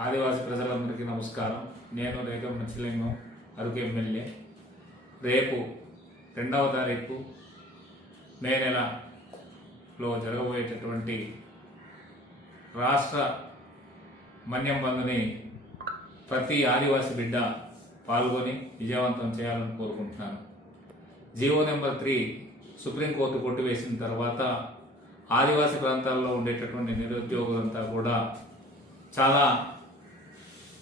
ఆదివాసీ ప్రజలందరికీ నమస్కారం. నేను రేగం మంచిలింగం, అరకు ఎమ్మెల్యే. రేపు 2వ తారీఖు మే నెలలో జరగబోయేటటువంటి రాష్ట్ర మన్యం బంద్ని ప్రతి ఆదివాసీ బిడ్డ పాల్గొని విజయవంతం చేయాలని కోరుకుంటున్నాను. జీవో నెంబర్ 3 సుప్రీంకోర్టు కొట్టివేసిన తర్వాత ఆదివాసీ ప్రాంతాల్లో ఉండేటటువంటి నిరుద్యోగులంతా కూడా చాలా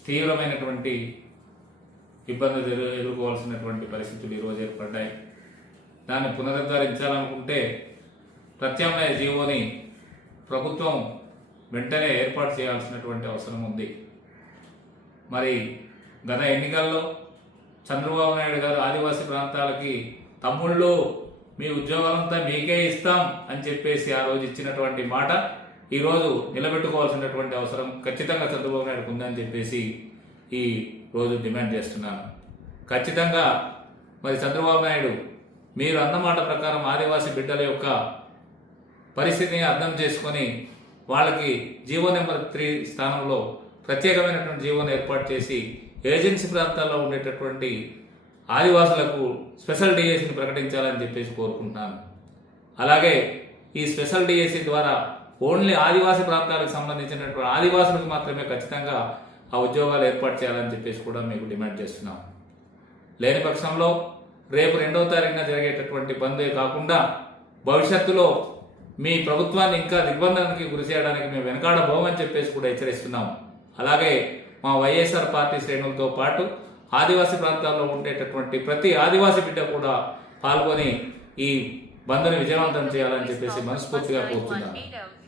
తీవ్రమైనటువంటి ఇబ్బందులు ఎదుర్కోవాల్సినటువంటి పరిస్థితులు ఈరోజు ఏర్పడ్డాయి. దాన్ని పునరుద్ధరించాలనుకుంటే ప్రత్యామ్నాయ జీవోని ప్రభుత్వం వెంటనే ఏర్పాటు చేయాల్సినటువంటి అవసరం ఉంది. మరి గత ఎన్నికల్లో చంద్రబాబు నాయుడు గారు ఆదివాసీ ప్రాంతాలకి తమ్ముళ్ళు మీ ఉద్యోగాలంతా మీకే ఇస్తాం అని చెప్పేసి ఆ రోజు ఇచ్చినటువంటి మాట ఈరోజు నిలబెట్టుకోవాల్సినటువంటి అవసరం ఖచ్చితంగా చంద్రబాబు నాయుడుకు ఉందని చెప్పేసి ఈ రోజు డిమాండ్ చేస్తున్నాను. ఖచ్చితంగా మరి చంద్రబాబు నాయుడు మీరు అన్నమాట ప్రకారం ఆదివాసీ బిడ్డల యొక్క పరిస్థితిని అర్థం చేసుకొని వాళ్ళకి జీవో నెంబర్ 3 స్థానంలో ప్రత్యేకమైనటువంటి జీవోను ఏర్పాటు చేసి ఏజెన్సీ ప్రాంతాల్లో ఉండేటటువంటి ఆదివాసులకు స్పెషల్ డిఎస్సిని ప్రకటించాలని చెప్పేసి కోరుకుంటున్నాను. అలాగే ఈ స్పెషల్ డిఎస్సి ద్వారా ఓన్లీ ఆదివాసీ ప్రాంతాలకు సంబంధించినటువంటి ఆదివాసులకు మాత్రమే ఖచ్చితంగా ఆ ఉద్యోగాలు ఏర్పాటు చేయాలని చెప్పేసి కూడా మీకు డిమాండ్ చేస్తున్నాం. లేని పక్షంలో రేపు 2వ తారీఖున జరిగేటటువంటి బందే కాకుండా భవిష్యత్తులో మీ ప్రభుత్వాన్ని ఇంకా దిగ్బంధనానికి గురి చేయడానికి మేము వెనకాడబోమని చెప్పేసి కూడా హెచ్చరిస్తున్నాం. అలాగే మా వైఎస్ఆర్ పార్టీ శ్రేణులతో పాటు ఆదివాసీ ప్రాంతాల్లో ఉండేటటువంటి ప్రతి ఆదివాసీ బిడ్డ కూడా పాల్గొని ఈ బంద్ని విజయవంతం చేయాలని చెప్పేసి మనస్ఫూర్తిగా కోరుతున్నాను.